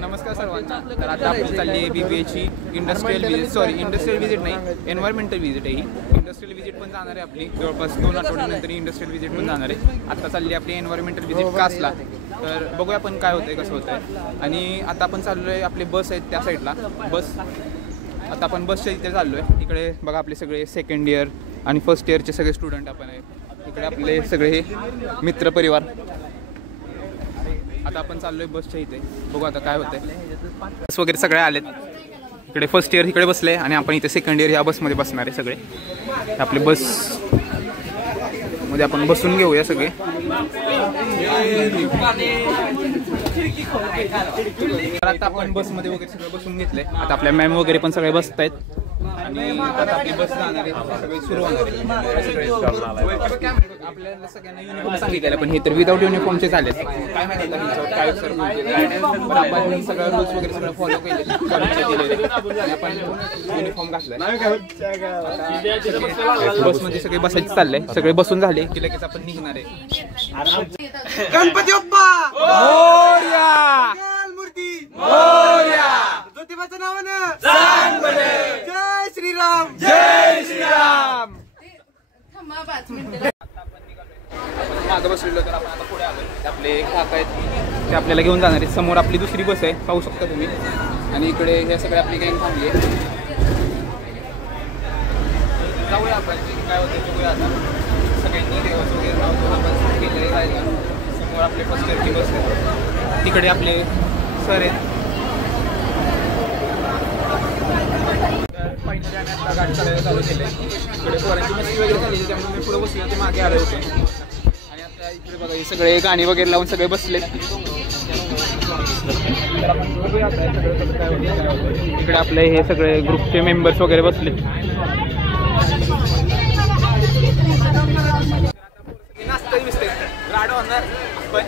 नमस्कार सर्वांना. तर आता आपली चालली आहे BBAची इंडस्ट्रियल व्हिजिट नाही, एन्व्हायरमेंटल व्हिजिट आहे ही. इंडस्ट्रियल व्हिजिट पण जाणार आहे आपली जवळपास 2 आठवड्यानंतर इंडस्ट्रियल व्हिजिट पण जाणार आहे. आता चालली आपली एन्व्हायरमेंटल व्हिजिट कासला. तर बघूया आपण काय होतंय कसं होतंय. आणि आता आपण चाललो आहे, आपले बस आहेत त्या साईडला. आता आपण बसच्या इथे चाललो आहे. इकडे बघा आपले सगळे सेकंड इयर आणि फर्स्ट इयरचे सगळे स्टुडंट आपण आहे. इकडे आपले सगळे मित्रपरिवार. आता आपण चाललोय बसच्या इथे. बघू आता काय होतंय. बस वगैरे सगळे आलेत. इकडे फर्स्ट इयर इकडे बसले आणि आपण इथे सेकंड इयर ह्या बसमध्ये बसणार आहे सगळे. आपले बस मध्ये आपण बसून घेऊया सगळे. आता आपण बसमध्ये वगैरे सगळे बसून घेतले. आता आपल्या मॅम वगैरे पण सगळे बसत आहेत आणि आता आपली बस जाणार आहे. सगळे सुरू होणार आहे. आपल्याला सगळ्यांना युनिफॉर्म सांगितलेलं, पण हे तर विदाऊट युनिफॉर्मचे झाले. काय माहिती काय सर आपण सगळं रूल्स वगैरे सगळं फॉलो केले. आपण युनिफॉर्म घातलाय. बसमध्ये सगळे बसायचे चाललंय. सगळे बसून झाले की लगेच आपण निघणार आहे. गणपती बाप्पा मोरया, मूर्ती मोरया, ज्योतिबाच्या नावानं जय श्रीराम, जय श्रीराम. मागं बसलेलो तर आपण आता पुढे आलो. आपले काका आहेत ते आपल्याला घेऊन जाणार आहेत. समोर आपली दुसरी बस आहे, पाहू शकता तुम्ही. आणि इकडे हे सगळे आपली गँग थांबली आहे. जाऊया आपण काय होतं बघूया. आता सगळ्यांनी देवाचं वगैरे जायला. समोर आपले फर्स्ट इयरची बस आहे. तिकडे आपले सर आहेत. फायनली आम्ही आता गाडी चालवायला चालू केलं आहे. इकडे पोरांची मस्ती वगैरे झाली, त्यामुळे मी पुढे बसलो ते मागे आले होते. आणि आता इकडे बघा हे सगळे गाणी वगैरे लावून सगळे बसले. इकडे आपले हे सगळे ग्रुपचे मेंबर्स वगैरे बसले. नाचतही दिसते गाडो होणार पण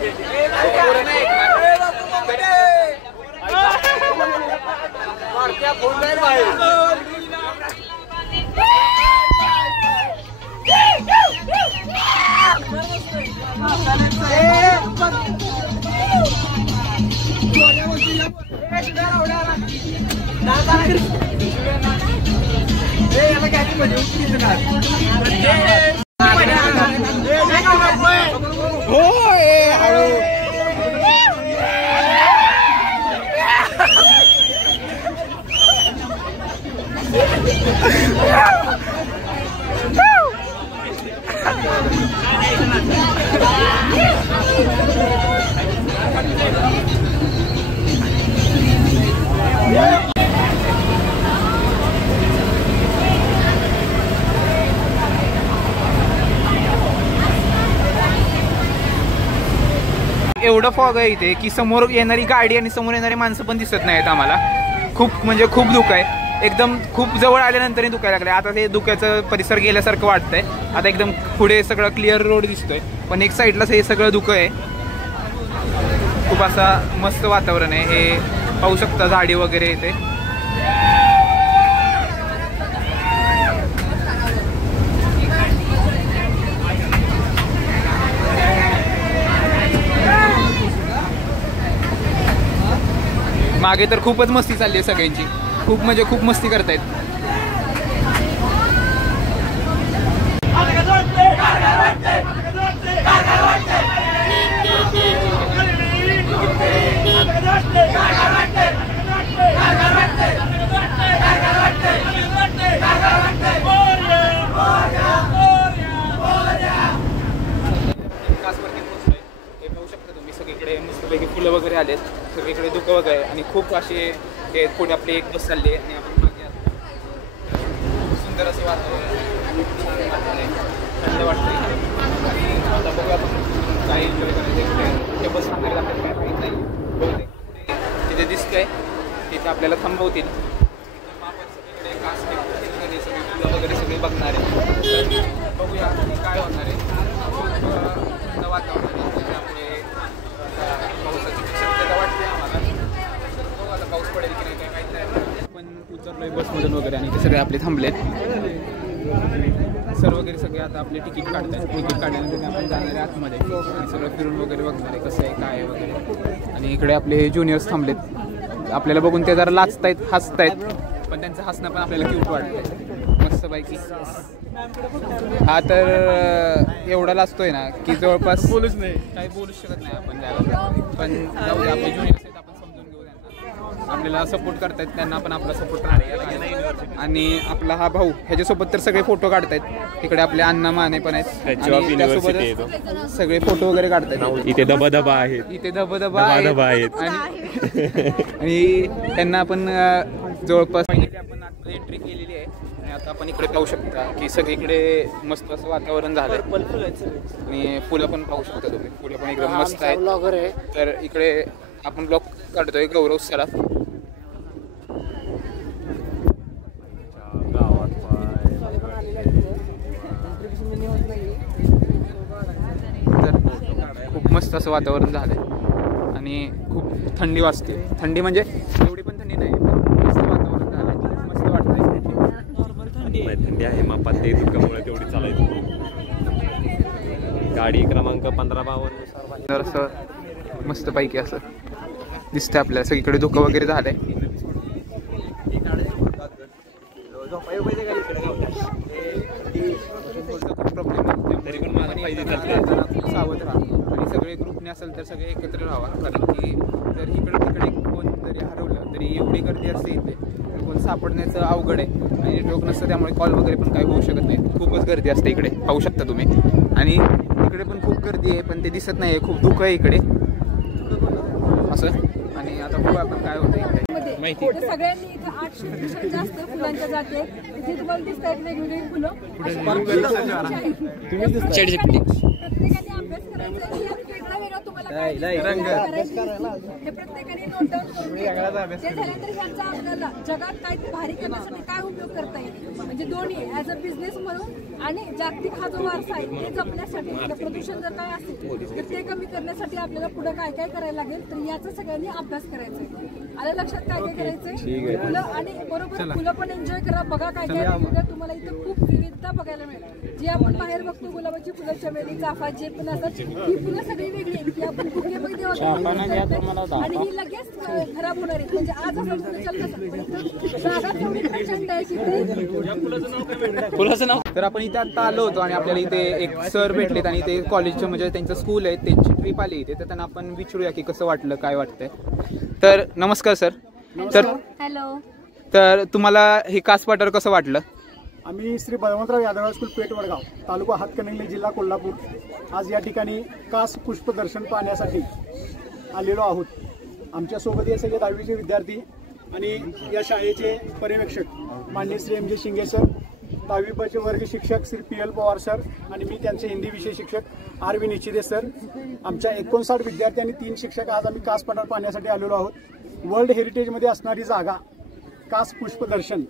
एवढं फॉग आहे इथे की समोर येणारी गाडी आणि समोर येणारी माणसं पण दिसत नाहीत आम्हाला. खूप म्हणजे खूप धुक आहे. एकदम खूप जवळ आल्यानंतर दुखायला लागले. आता ते धुक्याचं परिसर गेल्यासारखं वाटतंय. आता एकदम पुढे सगळं क्लिअर रोड दिसतोय, पण एक साईडलाच हे सगळं धुकं आहे. खूप असा मस्त वातावरण आहे. हे पाहू शकता झाडी वगैरे इथे. मागे तर खूपच मस्ती चालली आहे सगळ्यांची. खूप म्हणजे खूप मस्ती करतायत. सगळीकडे मस्तपैकी फुलं वगैरे आलेत. सगळीकडे धुकं वगैरे आणि खूप असे हे पुढे आपली एक बस चालली आहे आणि आपण मागे सुंदर असे वातावरण, थंड वाटतं. आणि आता बघूया आपण काय एन्जॉय करायचं. ते बस सांगायला आपल्याला काय माहीत नाही. तिथे दिसतंय तिथे आपल्याला थांबवतील. आपण सगळीकडे कास सगळे फुलं वगैरे सगळे बघणार आहे. बघूया काय होणार आहे. थंड वातावरण आहे त्यामुळे पावसाची शक्यता वाटते आम्हाला. बघू आता पाऊस पडेल की नाही काय माहीत नाही. पण उतरलोय बसमधून वगैरे आणि ते सगळे आपले थांबलेत. सर वगैरे सगळे आता आपले तिकीट काढतात. तिकीट काढल्यानंतर आपण जाणार आहे आतमध्ये आणि सगळं फिरून वगैरे बघणार आहे कसं आहे काय आहे वगैरे. आणि इकडे आपले ज्युनियर्स थांबलेत. आपल्याला बघून ते जरा लाजतायत, हसतायत, पण त्यांचं हसणं पण आपल्याला क्यूट वाटतंय मस्तपैकी. हा तर एवढा लाजतोय ना की जवळपास बोलूच नाही, काही बोलूच शकत नाही आपण त्याला. पण जाऊ दे, आपले ज्युनियर्स आहेत, आपण समजून घेऊ त्यांना. आपल्याला सपोर्ट करतायत, त्यांना पण आपला सपोर्ट राहणार. आणि आपला हा भाऊ ह्याच्यासोबत तर सगळे फोटो काढतायत. इकडे आपले अण्णा माने पण आहेत, त्यासोबत सगळे फोटो वगैरे काढतायत. इथे धबधबा आहेत, इथे धबधबा आहेत आणि त्यांना आपण जवळपास आपण आतमध्ये एंट्री केलेली आहे. आणि आता आपण इकडे पाहू शकता की सगळीकडे मस्त असं वातावरण झालंय आणि फुलं पण पाहू शकता तुम्ही. फुलं पण एकदम मस्त आहेत. तर इकडे आपण ब्लॉग काढतोय गौरव सराफ. तर खूप मस्त असं वातावरण झालंय आणि खूप थंडी वाजते. थंडी म्हणजे एवढी पण थंडी नाही, मस्त वातावरण झालंय, मस्त वाटतंय. थंडी आहे मापात, ते दुःखामुळे तेवढी चालायची. गाडी क्रमांक 1552 तर असं मस्तपैकी असं दिसतंय आपल्याला. सगळीकडे धुकं वगैरे झालंय. सावध राहा आणि सगळे ग्रुपने असेल तर सगळे एकत्र राहा. कारण की जर इकडे तिकडे कोण जरी हरवलं तरी एवढी गर्दी असते इथे, कोण सापडण्याचं अवघड आहे. आणि नेटवर्क नसतं त्यामुळे कॉल वगैरे पण काही होऊ शकत नाही. खूपच गर्दी असते इकडे, पाहू शकता तुम्ही. आणि इकडे पण खूप गर्दी आहे, पण ते दिसत नाही, खूप धुकं आहे इकडे असं. आणि आता बघू आपण काय होतं इकडे माहिती. सगळ्यांनी इथे 800 पेक्षा जास्त फुलांच्या जाती आहेत. इथे तुम्हाला दिसत आहेत वेगवेगळी फुलं. प्रत्येकाने अभ्यास करायचा आहे. वेगळा वेगळा तुम्हाला काय हे प्रत्येकाने नोट डाऊन करून घ्यायचं. ते झाल्यानंतर ह्यांचा आपल्याला जगात काय भारी करण्यासाठी काय उपयोग करता येईल, म्हणजे दोन्ही ॲज अ बिझनेस म्हणून आणि जागतिक हा जो वारसा आहे ते जपण्यासाठी, प्रदूषण जर काय असेल तर ते कमी करण्यासाठी आपल्याला पुढे काय काय करायला लागेल. तर याचा सगळ्यांनी अभ्यास करायचा आहे. आलं लक्षात काय काय करायचंय. फुलं आणि बरोबर फुलं पण एन्जॉय करा. बघा काय काय तुम्हाला इथं खूप विविधता बघायला मिळेल. जी आपण बाहेर बघतो गुलाबाची फुलं, चमेली, चाफा जे पण असतात, ही फुलं सगळी वेगळी आहेत. की आपण बुकेमध्ये आणि ही लगेच खराब होणार आहेत. म्हणजे आज आपण जागा तेवढी प्रचंड आहे की फुलाचं नाव. तर आपण इथे आता आलो होतो आणि आपल्याला इथे एक सर भेटलेत आणि ते कॉलेजचं म्हणजे त्यांचं स्कूल आहे, त्यांची ट्रिप आली इथे. तर त्यांना आपण विचारूया की कसं वाटलं, काय वाटतंय. तर नमस्कार सर. तर हॅलो. तर तुम्हाला हे कास पठार कसं वाटलं? आम्ही श्री बळवंतराव यादवराव स्कूल पेठ वडगाव, तालुका हातकणंगले, जिल्हा कोल्हापूर, आज या ठिकाणी कास पुष्प दर्शन पाहण्यासाठी आलेलो आहोत. आमच्यासोबत हे सगळे 10वीचे विद्यार्थी आणि या शाळेचे पर्यवेक्षक माननीय श्री एम जे शिंगे सर, 10वी ब चे वर्ग शिक्षक श्री PL पवार सर आणि मी त्यांचे हिंदी विषय शिक्षक RV निचिरे सर. आमच्या 59 विद्यार्थी आणि 3 शिक्षक आज आम्ही कास पठार पाहण्यासाठी आलेलो आहोत. वर्ल्ड हेरिटेजमध्ये असणारी जागा कास पुष्प दर्शन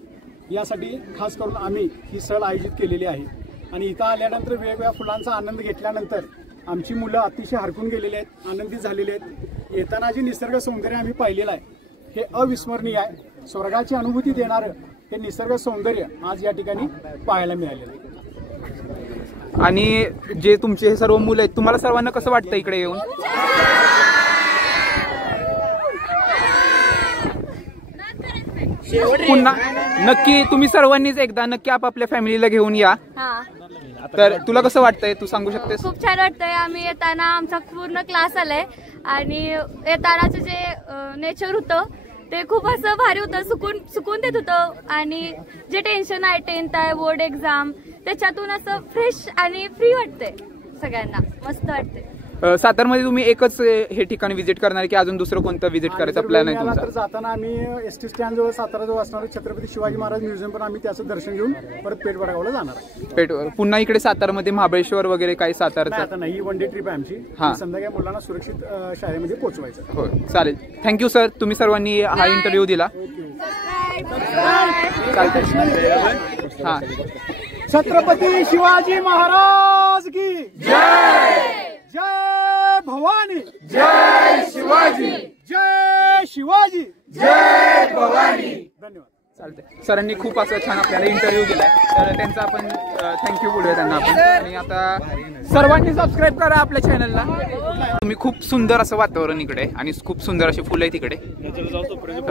यासाठी खास करून आम्ही ही सहल आयोजित केलेली आहे. आणि इथं आल्यानंतर वेगवेगळ्या फुलांचा आनंद घेतल्यानंतर आमची मुलं अतिशय हरकून गेलेली आहेत, आनंदित झालेली आहेत. येताना जे निसर्ग सौंदर्य आम्ही पाहिलेलं आहे हे अविस्मरणीय आहे. स्वर्गाची अनुभूती देणारं हे निसर्ग सौंदर्य आज या ठिकाणी पाहायला मिळालेलं आहे. आणि जे तुमचे हे सर्व मुलं आहेत, तुम्हाला सर्वांना कसं वाटतं इकडे येऊन? पुन्हा नक्की तुम्ही सर्वांनीच एकदा नक्की आपापल्या फॅमिलीला घेऊन या. तर तुला कसं वाटतंय, तू सांगू शकतेस? खूप छान वाटतंय. आम्ही येताना आमचा पूर्ण क्लास आलाय आणि येतानाचं जे नेचर होतं ते खूप असं भारी होतं, सुकून देत होतं. आणि जे टेन्शन आहे, 10th आहे, बोर्ड एक्झाम, त्याच्यातून असं फ्रेश आणि फ्री वाटतंय. सगळ्यांना मस्त वाटतंय. सातारमध्ये तुम्ही एकच हे ठिकाण व्हिजिट करणार की अजून दुसरं कोणतं व्हिजिट करायचा प्लॅन आहे तुमचा? तर जाताना आम्ही ST स्टँड जवळ सातारा जवळ असणारं छत्रपती शिवाजी महाराज म्युझियम पण आम्ही त्याचं दर्शन घेऊन परत पेठ वडगावला जाणार आहे. पेठवर पुन्हा इकडे सातारमध्ये महाबळेश्वर वगैरे काही सातारचं? आता नाही, ही वन डे ट्रिप आहे आमची. संध्याकाळी मुलांना सुरक्षित शाळेमध्ये पोहोचवायचं. हो चालेल. थँक्यू सर, तुम्ही सर्वांनी हा इंटरव्ह्यू दिला. हा. छत्रपती शिवाजी महाराज की जय. जय भवानी. जय शिवाजी. जय शिवाजी. जय भवानी. धन्यवाद. चालतंय. सरांनी खूप असं छान आपल्याला इंटरव्ह्यू दिलाय, तर त्यांचा आपण थँक्यू बोलूया त्यांना आपण. आणि आता सर्वांनी सबस्क्राईब करा आपल्या चॅनलला. तुम्ही खूप सुंदर असं वातावरण इकडे आणि खूप सुंदर अशी फुलं आहेत इकडे.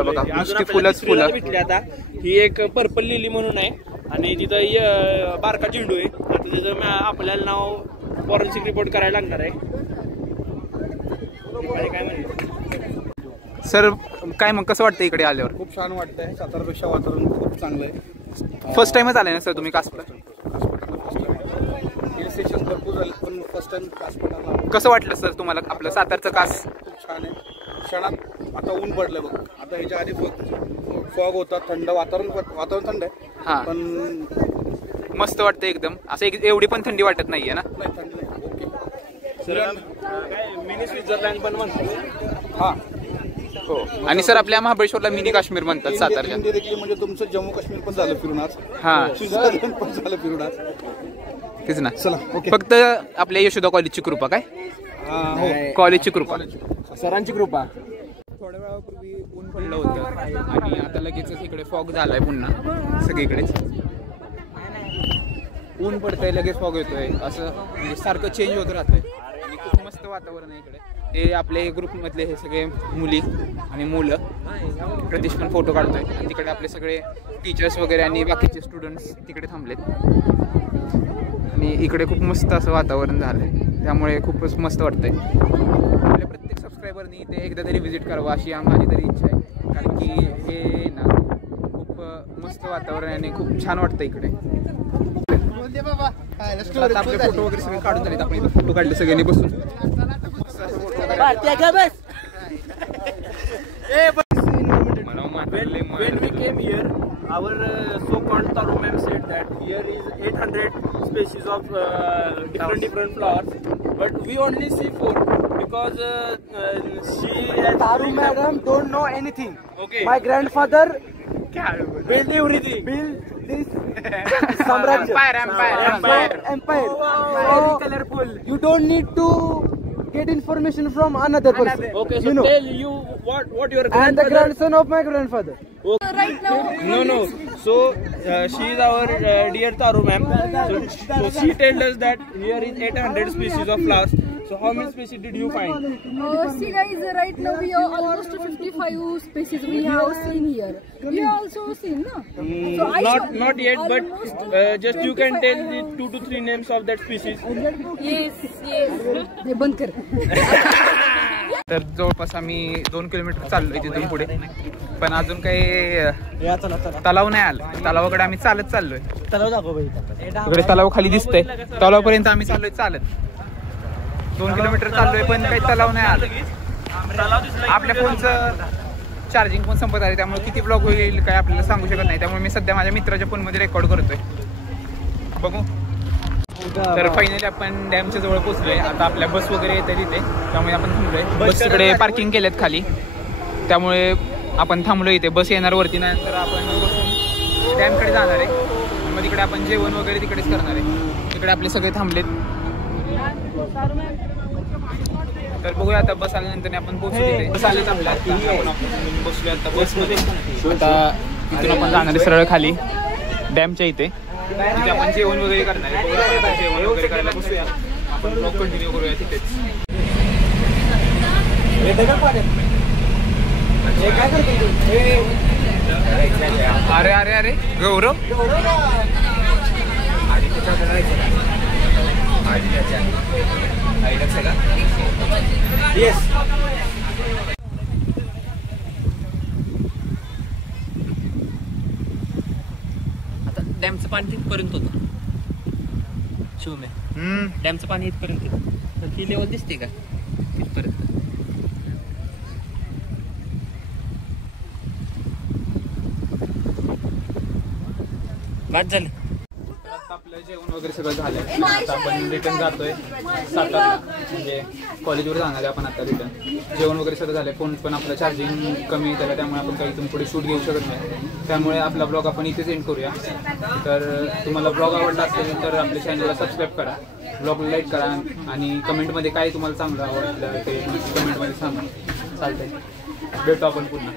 बघा नुसती फुलंच फुलं. आता ही एक पर्पल लिली म्हणून आहे आणि तिथं बारका झेंडू आहे. आता तिथं आपल्याला नाव फॉरेन्सिक रिपोर्ट करायला लागणार आहे. सर काय मग कसं वाटतं इकडे आल्यावर? खूप छान वाटतंय. सातारापेक्षा वातावरण खूप चांगलं आहे. फर्स्ट टाइमच आलाय ना सर तुम्ही कासपला? हिल स्टेशन भरपूर झाले पण फर्स्ट टाइम कासपठारला. कसं वाटलं सर तुम्हाला आपलं सातारचं कास? खूप छान आहे. क्षणात आता ऊन पडलंय बघ. आता ह्याच्या आधी फॉग होता, थंड वातावरण थंड हा. आहे पण मस्त वाटतं एकदम. असं एवढी पण थंडी वाटत नाहीये ना? नाही, थंड नाही. ओके मिनी स्वित्झर्लंड पण म्हणतो. हा हो. आणि सर आपल्या महाबळेश्वरला मिनी काश्मीर म्हणतात सातारच्या. इंडिरेक्टली म्हणजे तुमचं जम्मू काश्मीर पण झालं फिरून आज. हा स्वित्झर्लंड पण झालं फिरून आज. तेच ना. चला ओके. फक्त आपल्या यशोदा कॉलेजची कृपा काय? हो कॉलेजची कृपा, सरांची कृपा. थोड्या वेळापूर्वी ऊन पडलं होतं आणि आता लगेचच इकडे फॉग झालाय पुन्हा सगळीकडेच. ऊन पडतंय लगेच फॉग येतोय असं म्हणजे सारखं चेंज होत राहतंय आणि खूप मस्त वातावरण आहे इकडे. हे आपले ग्रुपमधले हे सगळे मुली आणि मुलं. प्रदेश पण फोटो काढतोय आणि तिकडे आपले सगळे टीचर्स वगैरे आणि बाकीचे स्टुडंट्स तिकडे थांबलेत आणि इकडे खूप मस्त असं वातावरण झालंय त्यामुळे खूपच मस्त वाटतंय. आपल्या प्रत्येक सबस्क्रायबरनी इथे एकदा तरी व्हिजिट करावं अशी माझी तरी इच्छा आहे. कारण की हे ना खूप मस्त वातावरण आहे आणि खूप छान वाटतं इकडे. आता आपले फोटो वगैरे सगळे काढून झालेत. आपण इथे फोटो काढले सगळ्यांनी बसून. When we came here, our so-called Taru ma'am said that here is 800 species of different flowers, but we only see 4 because she has Taru madam don't know anything. Okay. My grandfather built everything. built this Samrajya. Empire. Very colorful. You don't need to get information from another person. Okay, so you know. tell you what your I am the grandson of my grandfather. Right now, No. So she is our dear Taru ma'am. So she told us that here is 800 species of flowers. So how many species did you find? see guys, right now we are almost 55 species we have seen here. You have also seen, no? So Not yet, but just you can tell the 2 to 3 names of that species. Yes. ते बंद कर. तर जवळपास आम्ही 2 kilometre चाललोय तिथून पुढे पण अजून काही तलाव नाही आलं. तलावाकडे आम्ही चालत चाललोय. वगैरे तलाव खाली दिसतंय. तलावापर्यंत आम्ही चाललोय चालत. 2 किलोमीटर चाललोय पण काही तलाव नाही आलं. आपल्या फोनचं चार्जिंग पण संपत आले त्यामुळे किती ब्लॉग होईल काय आपल्याला सांगू शकत नाही. त्यामुळे मी सध्या माझ्या मित्राच्या फोनमध्ये रेकॉर्ड करतोय. बघू. तर फायनली आपण डॅमच्या जवळ पोहोचलोय. आता आपल्या बस वगैरे येते तिथे त्यामुळे आपण थांबलोय. बस तिकडे पार्किंग केलेत खाली त्यामुळे आपण थांबलोय इथे. बस येणार वरती नाही तर आपण बसून डॅमकडे जाणार आहे. मग तिकडे आपण जेवण वगैरे तिकडेच करणार आहे. तिकडे आपले सगळे थांबलेत. तर बघूया आता बस आल्यानंतर आपण पोहोचू तिथे. बस आलेच आपल्या आपण बसलोय आता बसमध्ये. आता इथून आपण जाणार आहे सरळ खाली डॅमच्या इथे. तिथे आपण जेवण वगैरे करणार आहे. जेवण वगैरे करायला बसूया. आपण ब्लॉग कंटिन्यू करूया तिथेच. अरे गौरव येस. डॅमचं पाणी इथपर्यंत होतं. शिवमे डॅमचं पाणी इथपर्यंत येतं. तर ती लेवल दिसते का तिथपर्यंत? बाद झालं. आपलं जेवण वगैरे सगळं झालं. आता आपण रिटर्न जातोय सातारला म्हणजे कॉलेजवर जाणार आहे आपण आता रिटर्न. जेवण वगैरे सगळं झालं. फोन पण आपलं चार्जिंग कमी झालं त्यामुळे आपण काही इथून पुढे शूट घेऊ शकत नाही. त्यामुळे आपला ब्लॉग आपण इथेच एंड करूया. तर तुम्हाला ब्लॉग आवडला असेल तर आपल्या चॅनलला सबस्क्राईब करा, ब्लॉगला लाईक करा आणि कमेंटमध्ये काय तुम्हाला चांगलं आवडलं ते कमेंटमध्ये सांगा. चालतंय. भेटू आपण पुन्हा.